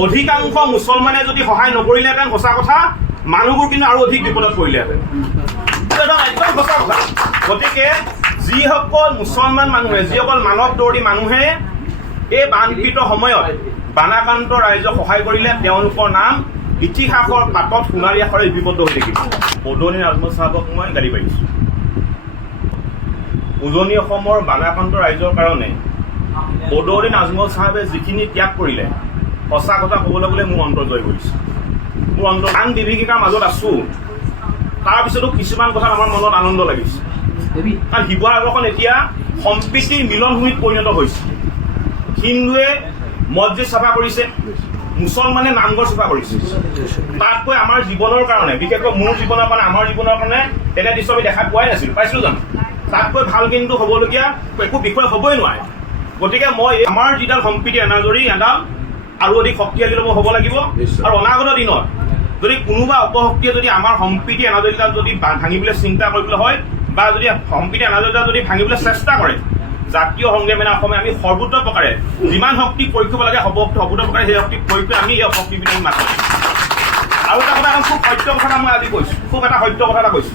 অধিকাংশ মুছলমানে যদি সহায় নকৰিলেহেঁতেন সঁচা কথা মানুহবোৰ কিন্তু আৰু অধিক বিপদত পৰিলেহেঁতেন একদম সঁচা কথা গতিকে যিসকল মুছলমান মানুহে যিসকল মানৱ দৌৰী মানুহে এই বানপীড়িত সময়ত বানাক্ৰান্ত ৰাইজক সহায় কৰিলে তেওঁলোকৰ নাম ইতিহাসৰ পাতত সোণালী আখৰে লিপিবদ্ধ হৈ থাকিব উজনি নাজমুল চাহাবক মই গালি পাৰিছোঁ উজনি অসমৰ বানাক্ৰান্ত ৰাইজৰ কাৰণে উজনি নাজমুল চাহাবে যিখিনি ত্যাগ কৰিলে সঁচা কথা ক'বলৈ গ'লে মোৰ অন্তৰ জয় কৰিছে মোৰ অন্তৰ আন বিভীষিকাৰ মাজত আছোঁ তাৰপিছতো কিছুমান কথাত আমাৰ মনত আনন্দ লাগিছে কাৰণ শিৱসাগৰখন এতিয়া সম্প্ৰীতিৰ মিলনভূমিত পৰিণত হৈছে হিন্দুৱে মছজিদ চাফা কৰিছে মুছলমানে নামঘৰ চাফা কৰিছে তাতকৈ আমাৰ জীৱনৰ কাৰণে বিশেষকৈ মোৰ জীৱনৰ কাৰণে আমাৰ জীৱনৰ কাৰণে তেনে দৃশ্য আমি দেখা পোৱাই নাছিলোঁ পাইছিলোঁ জানো তাতকৈ ভাল কিন্তু হ'বলগীয়া একো বিষয় হ'বই নোৱাৰে গতিকে মই আমাৰ যিডাল সম্প্ৰীতি এনাজৰী এডাল আৰু অধিক শক্তিশালী হ'ব লাগিব আৰু অনাগত দিনত যদি কোনোবা অপশক্তিয়ে যদি আমাৰ সম্প্ৰীতি এনাজৰীডাল যদি ভাঙিবলৈ চিন্তা কৰিবলৈ হয় বা যদি সম্প্ৰীতি এনাজৰীডাল যদি ভাঙিবলৈ চেষ্টা কৰে জাতীয় সংগ্ৰামী অসমে আমি সৰ্বোচ্চ প্ৰকাৰে যিমান শক্তি প্ৰয়োগ কৰিব লাগে সৰ্বোচ্চ প্ৰকাৰে সেই শক্তি প্ৰয়োগ কৰি আমি এই শক্তি বিধান মাতিম আৰু এটা কথা খুব সত্য কথা মই আজি কৈছোঁ খুব এটা সত্য কথা এটা কৈছোঁ